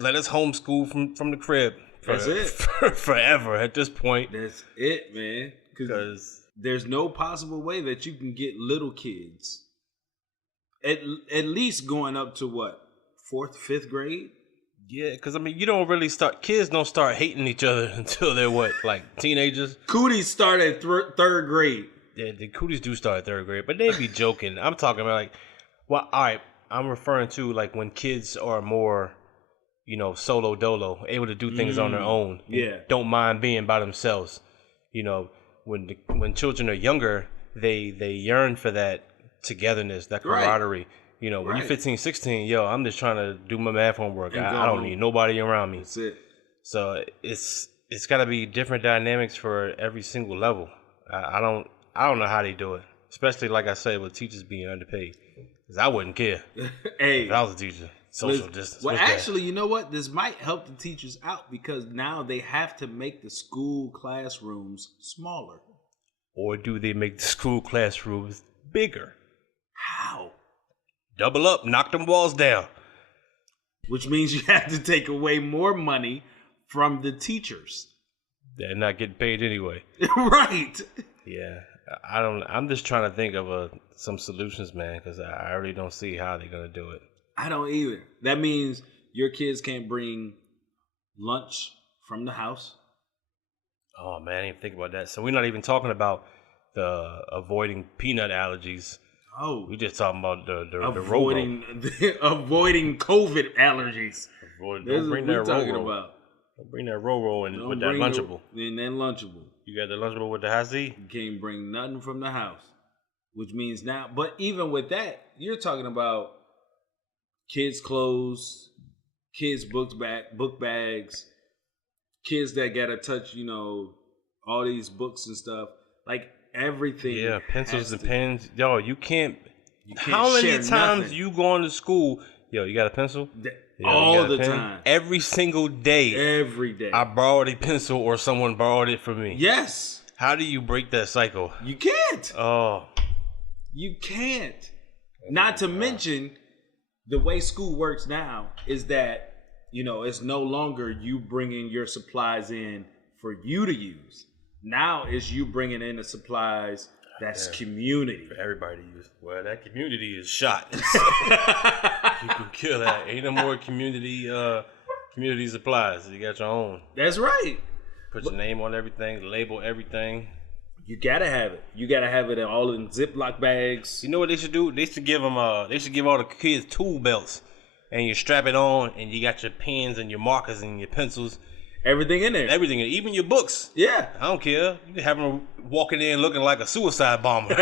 let us homeschool from the crib. That's it. Forever at this point. That's it, man. Because there's no possible way that you can get little kids at least going up to what? 4th, 5th grade? Yeah, because I mean, kids don't start hating each other until they're what, like teenagers? Cooties start at third grade. Yeah, the cooties do start at third grade, but they be joking. I'm talking about like, well, all right, I'm referring to like when kids are more, solo dolo, able to do things on their own. Yeah. Don't mind being by themselves. When children are younger, they yearn for that togetherness, that camaraderie. When you're 15, 16, I'm just trying to do my math homework. I don't need nobody around me. That's it. So it's got to be different dynamics for every single level. I don't know how they do it, especially like I said with teachers being underpaid. Because I wouldn't care if I was a teacher. Social distance. Well, actually, you know what? This might help the teachers out because now they have to make the school classrooms smaller. Or do they make the school classrooms bigger? How? Double up, knock them walls down. Which means you have to take away more money from the teachers. They're not getting paid anyway. Right. Yeah. I'm just trying to think of some solutions, man, because I really don't see how they're going to do it. I don't either. That means your kids can't bring lunch from the house. Oh, man, I didn't even think about that. So we're not even talking about the avoiding peanut allergies. Oh, We just talking about the avoiding COVID allergies. Don't bring that talking Roro. about. Don't bring that Roro in with that Lunchable. In that Lunchable. You got the Lunchable with the high C? You can't bring nothing from the house. Which means now, but even with that, you're talking about kids' clothes, kids' book bags, kids that gotta touch, all these books and stuff. Like everything. Yeah, pencils and pens. Yo, you can't how share many times nothing. you going to school? Yo, you got a pencil? All the time. Every single day. Every day. I borrowed a pencil or someone borrowed it from me. Yes. How do you break that cycle? You can't. Oh. You can't. Not to mention, the way school works now is that, it's no longer you bringing your supplies in for you to use. Now it's you bringing in the supplies that's community. For everybody to use. Well, that community is shot. You can kill that. Ain't no more community supplies. You got your own. That's right. Put your name on everything, label everything. You gotta have it. You gotta have it all in Ziploc bags. You know what they should do? They should give them. They should give all the kids tool belts, and you strap it on, and you got your pens and your markers and your pencils. Everything in there. Everything, even your books. Yeah. I don't care. You can have them walking in looking like a suicide bomber.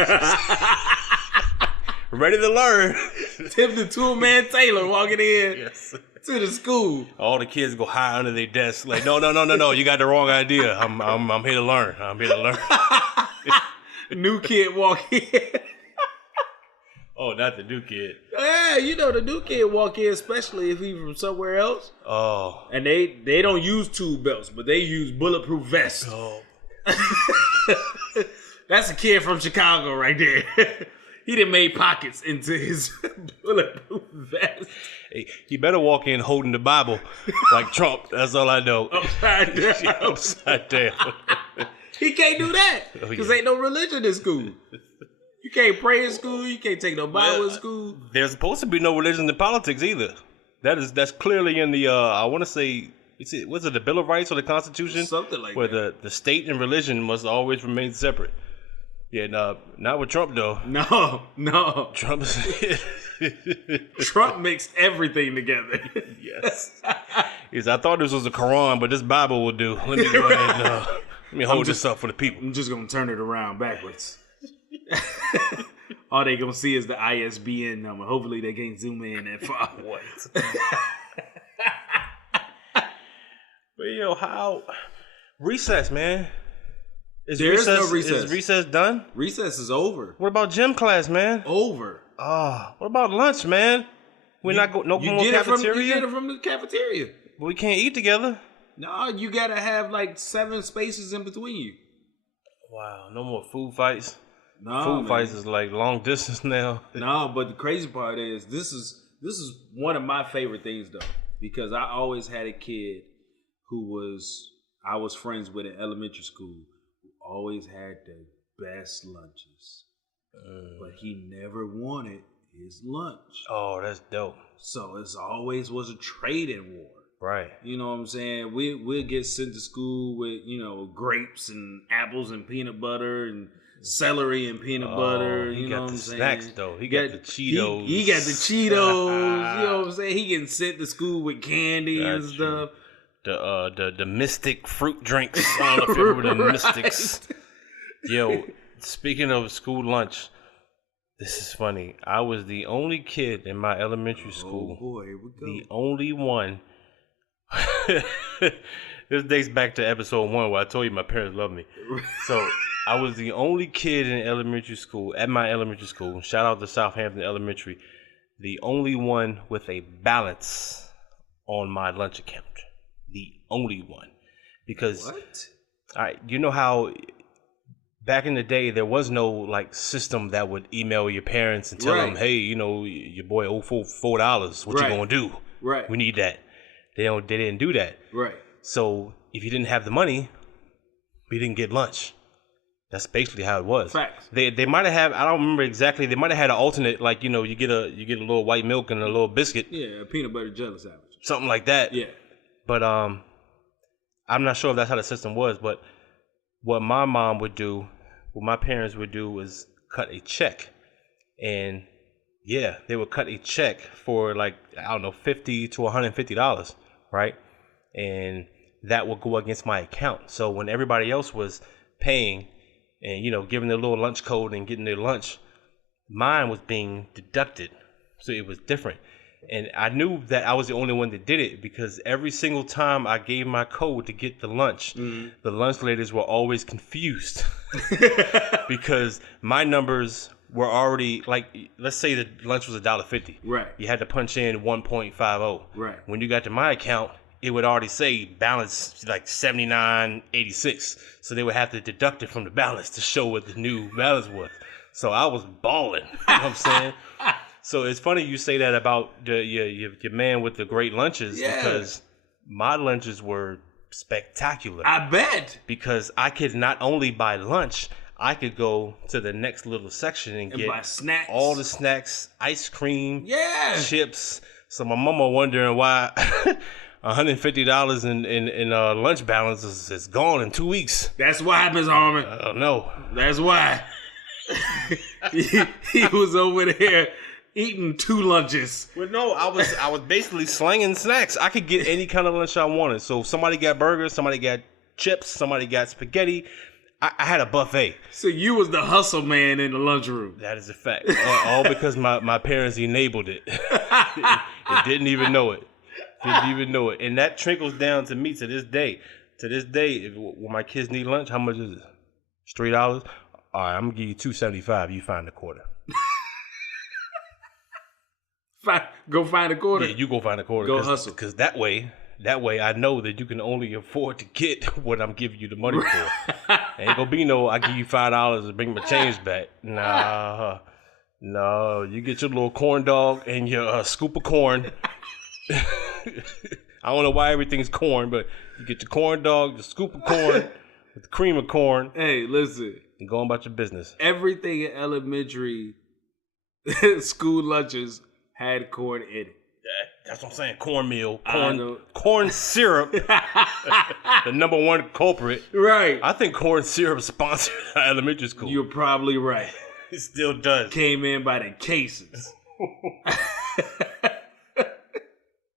Ready to learn. Tim the Tool Man Taylor walking in Yes. to the school. All the kids go high under their desk. Like, no. You got the wrong idea. I'm here to learn. I'm here to learn. New kid walk in. Oh, not the new kid. Yeah, the new kid walk in, especially if he's from somewhere else. Oh. And they don't use tool belts, but they use bulletproof vests. Oh. That's a kid from Chicago right there. He done made pockets into his bulletproof vest. Hey, he better walk in holding the Bible like Trump. That's all I know. Upside down. Upside down. He can't do that because ain't no religion in school. You can't pray in school. You can't take no Bible in school. There's supposed to be no religion in politics either. That's clearly in the I want to say was it the Bill of Rights or the Constitution? Something like where that. the state and religion must always remain separate. Yeah, no, not with Trump though. No. Trump mixed everything together. Yes. Yes, I thought this was the Quran, but this Bible will do. Let me go ahead and let me hold this up for the people. I'm just gonna turn it around backwards. All they gonna see is the ISBN number. Hopefully they can't zoom in that far. What? But yo, how recess, man? There's no recess. Is recess done? Recess is over. What about gym class, man? Over. What about lunch, man? We're not no more cafeteria. You get it from the cafeteria. But we can't eat together. No, you gotta have like 7 spaces in between you. Wow, no more food fights. No, food fights is like long distance now. No, but the crazy part is this is one of my favorite things though, because I always had a kid who I was friends with in elementary school who always had the best lunches, but he never wanted his lunch. Oh, that's dope. So it always was a trading war. Right. You know what I'm saying? We'll get sent to school with, grapes and apples and peanut butter and celery and peanut butter. He You got know what the I'm saying? snacks though. He got the Cheetos. He got the Cheetos. You know what I'm saying? He getting sent to school with candy and stuff. The Mystic fruit drinks. I don't know if you remember the Mystics. Yo, speaking of school lunch, this is funny. I was the only kid in my elementary school. Oh boy, here we go. The only one. This dates back to episode 1 where I told you my parents love me. So I was the only kid in elementary school, at my elementary school. Shout out to Southampton Elementary. The only one with a balance on my lunch account. The only one. Because you know how back in the day there was no like system that would email your parents and tell them, hey, your boy owed $4. What you gonna do? Right. We need that. They didn't do that. Right. So if you didn't have the money, we didn't get lunch. That's basically how it was. Facts. They might have I don't remember exactly. They might have had an alternate, like you get a little white milk and a little biscuit. Yeah, a peanut butter jelly sandwich. Something like that. Yeah. But I'm not sure if that's how the system was. But what my mom would do, what my parents would do, was cut a check, and yeah, they would cut a check for like $50 to $150, right? And that would go against my account. So when everybody else was paying and giving their little lunch code and getting their lunch, mine was being deducted. So it was different. And I knew that I was the only one that did it because every single time I gave my code to get the lunch, the lunch ladies were always confused because my numbers were already, like, let's say the lunch was $1.50. Right. You had to punch in 1.50. Right. When you got to my account, it would already say balance like 79.86. So they would have to deduct it from the balance to show what the new balance was. So I was balling. You know what I'm saying? So it's funny you say that about your man with the great lunches because my lunches were spectacular. I bet. Because I could not only buy lunch, I could go to the next little section and get buy snacks. All the snacks, ice cream, chips. So my mama wondering why $150 in lunch balance is gone in 2 weeks. That's why, Ms. Harmon. I don't know. That's why. he was over there eating 2 lunches. Well, no, I was basically slinging snacks. I could get any kind of lunch I wanted. So somebody got burgers, somebody got chips, somebody got spaghetti. I had a buffet. So you was the hustle man in the lunchroom. That is a fact. All because my parents enabled it. It didn't even know it. Didn't even know it. And that trickles down to me to this day. To this day, when my kids need lunch, how much is it? It's $3? All right, I'm going to give you $2.75. You find a quarter. Go find a quarter? Yeah, you go find a quarter. Go hustle. Because that way I know that you can only afford to get what I'm giving you the money for. Ain't gonna be no, I give you $5 to bring my change back. Nah. No, you get your little corn dog and your scoop of corn. I don't know why everything's corn, but you get your corn dog, the scoop of corn, with the cream of corn. Hey, listen. And go on about your business. Everything in elementary school lunches had corn in it. That's what I'm saying. Cornmeal, corn syrup, the number one culprit. Right. I think corn syrup sponsored elementary school. You're probably right. It still does. Came in by the cases.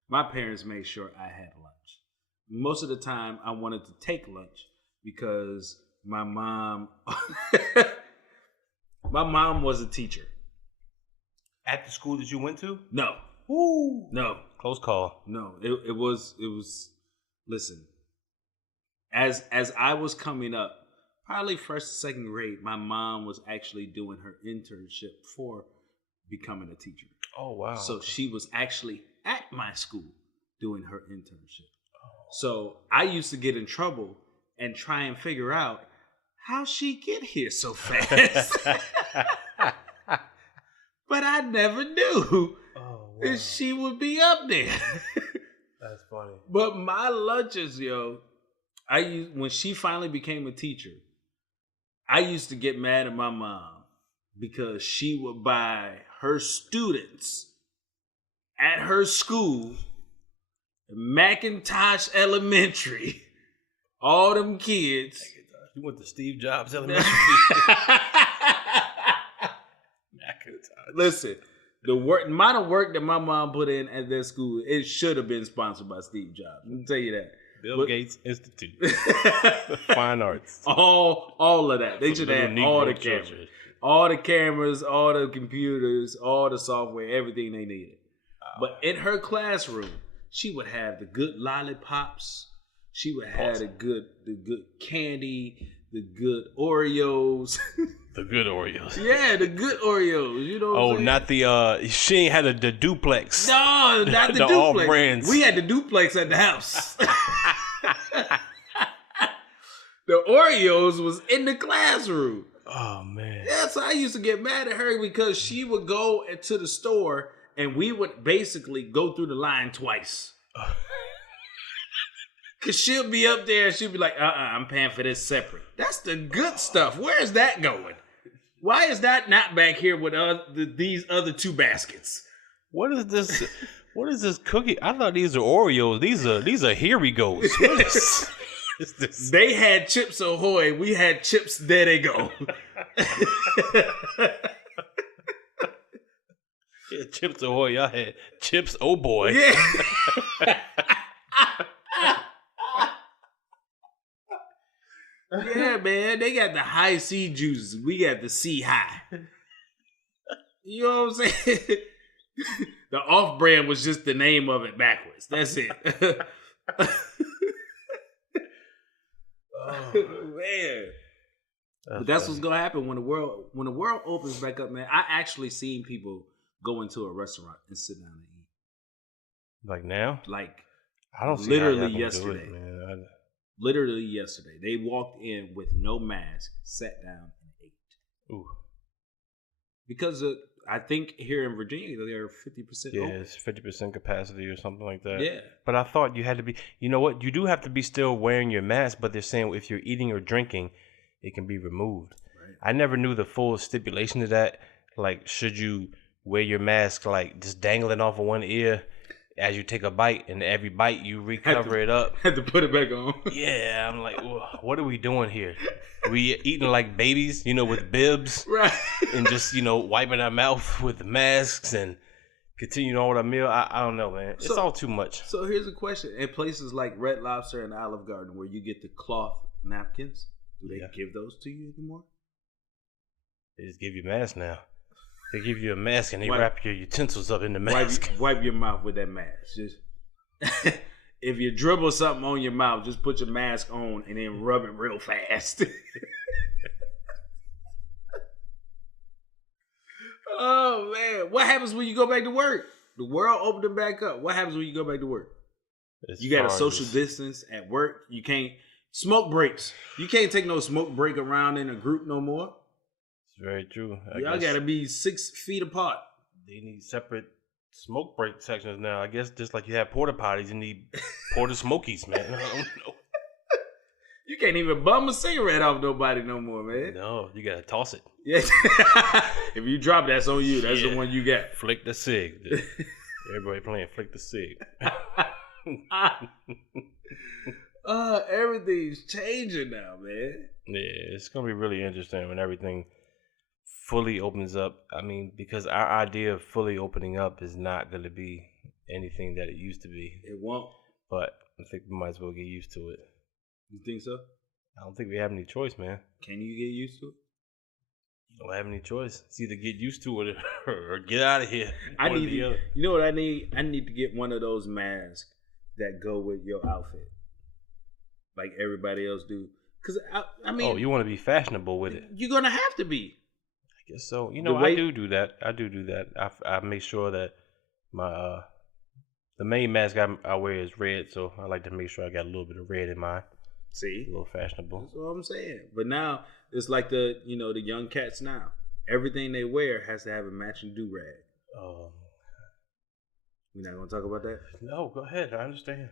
My parents made sure I had lunch. Most of the time, I wanted to take lunch because my mom was a teacher. At the school that you went to? No. Woo. No. Close call. No. It was listen. As I was coming up, probably first, second grade, my mom was actually doing her internship for becoming a teacher. Oh wow. So she was actually at my school doing her internship. So I used to get in trouble and try and figure out how she get here so fast. But I never knew that she would be up there. That's funny. But my lunches, when she finally became a teacher, I used to get mad at my mom because she would buy her students at her school Macintosh Elementary. All them kids. You went to Steve Jobs Elementary. Listen, the amount of work that my mom put in at that school, it should have been sponsored by Steve Jobs. Let me tell you that. Bill Gates Institute. Fine arts. All of that. They should have had all the cameras. All the cameras, all the computers, all the software, everything they needed. But in her classroom, she would have the good lollipops. She would have the good candy, the good Oreos. The good Oreos. Yeah, the good Oreos. You know what I'm saying? Not the she ain't had the duplex. No, not the duplex. All brands. We had the duplex at the house. The Oreos was in the classroom. Oh man. Yeah, so I used to get mad at her because she would go to the store and we would basically go through the line twice. Cause she'll be up there and she'll be like, I'm paying for this separate. That's the good stuff. Where is that going? Why is that not back here with these other two baskets? What is this? What is this cookie? I thought these are Oreos. These are Here We Go's. What is this? They had Chips Ahoy. We had Chips There They Go. Yeah, Chips Ahoy. Y'all had Chips Oh Boy. Yeah. Yeah, man. They got the high C juices. We got the C high. You know what I'm saying? The off-brand was just the name of it backwards. That's it. Oh man. But that's what's gonna happen when the world opens back up, man. I actually seen people go into a restaurant and sit down and eat. Like now? Like I don't see literally how yesterday. Do it, man. Literally yesterday. They walked in with no mask, sat down and ate. Ooh. Because I think here in Virginia they're 50% open. Yeah, it's 50% capacity or something like that. Yeah. But I thought you had to be, you know what? You do have to be still wearing your mask, but they're saying if you're eating or drinking, it can be removed. Right. I never knew the full stipulation of that. Like, should you wear your mask like just dangling off of one ear as you take a bite, and every bite you recover it up? Had to put it back on. Yeah, I'm like, well, what are we doing here? We eating like babies, with bibs, right? And just wiping our mouth with the masks and continuing on with our meal. I don't know, man. It's all too much. So here's a question: in places like Red Lobster and Olive Garden, where you get the cloth napkins, do they give those to you anymore? They just give you a mask now. They give you a mask and they wrap your utensils up in the mask. Wipe your mouth with that mask. Just if you dribble something on your mouth, just put your mask on and then rub it real fast. Oh man, what happens when you go back to work? The world opening back up. What happens when you go back to work? You got to social distance at work. You can't smoke breaks. You can't take no smoke break around in a group no more. It's very true. Y'all got to be 6 feet apart. They need separate smoke break sections now. I guess just like you have porta potties, you need porta smokies, man. I don't know. You can't even bum a cigarette off nobody no more, man. No, you got to toss it. Yeah. If you drop, that's on you. That's the one you got. Flick the cig. Everybody playing Flick the Cig. Everything's changing now, man. Yeah, it's gonna be really interesting when everything fully opens up. I mean, because our idea of fully opening up is not gonna be anything that it used to be. It won't. But I think we might as well get used to it. You think so? I don't think we have any choice, man. Can you get used to it? You don't have any choice. It's either get used to it or get out of here. You know what I need? I need to get one of those masks that go with your outfit, like everybody else do. Cause I mean, you want to be fashionable with it. You're gonna have to be. I guess so. I do that. I make sure that my the main mask I wear is red, so I like to make sure I got a little bit of red in mine. See, a little fashionable. That's what I'm saying. But now it's like the young cats now. Everything they wear has to have a matching do-rag. We're not gonna talk about that. No, go ahead. I understand.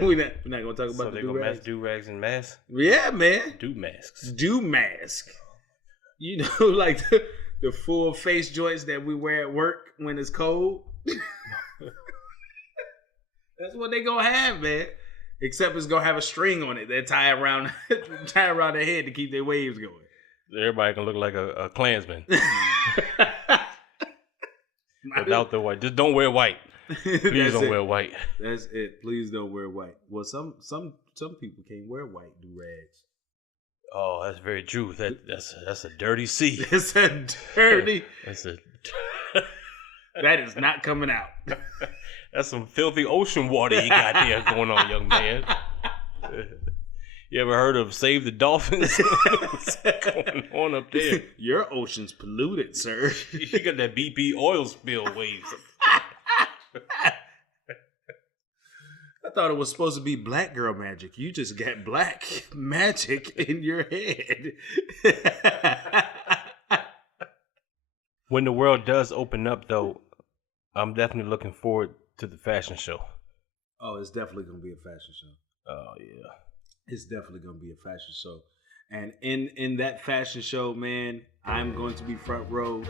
we're not gonna talk about the do-rags. So they gonna match do-rags and masks. Yeah, man. Do-masks. Do-mask. Like the full face joints that we wear at work when it's cold. That's what they gonna have, man. Except it's gonna have a string on it that tie around their head to keep their waves going. Everybody can look like a Klansman without the white. Just don't wear white. Please don't wear white. That's it. Please don't wear white. Well, some people can't wear white do-rags. Oh, that's very true. That's a dirty sea. It's a dirty. That is not coming out. That's some filthy ocean water you got there going on, young man. You ever heard of Save the Dolphins? What's going on up there? Your ocean's polluted, sir. You got that BP oil spill waves. I thought it was supposed to be black girl magic. You just got black magic in your head. When the world does open up, though, I'm definitely looking forward to the fashion show. Oh, it's definitely going to be a fashion show. Oh, yeah. It's definitely going to be a fashion show. And in that fashion show, man, I'm going to be front row.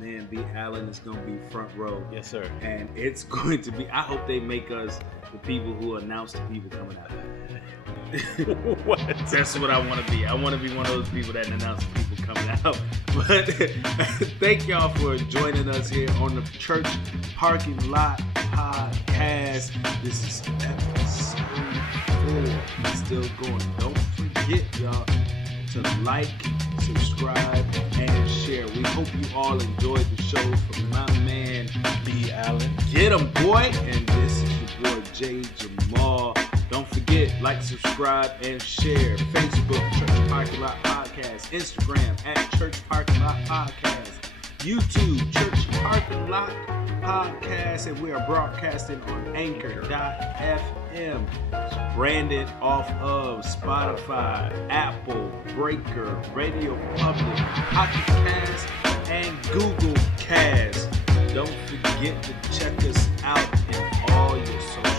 Man, B. Allen is going to be front row. Yes, sir. And it's going to be, I hope they make us the people who announce the people coming out. What? That's what I want to be. I want to be one of those people that announce the people coming out. But thank y'all for joining us here on the Church Parking Lot Podcast. This is episode 4. It's still going. Don't forget, y'all, to like, subscribe, and share. We hope you all enjoyed the show from my man, B. Allen. Get 'em, boy. And this is your boy, J. Jamal. Don't forget, like, subscribe, and share. Facebook, Church Parking Lot Podcast. Instagram, @Church Parking Lot Podcast. YouTube, Church Parking Lot Podcast. And we are broadcasting on Anchor.fm. Branded off of Spotify, Apple, Breaker, Radio Public, Pocket Cast, and Google Cast. Don't forget to check us out in all your social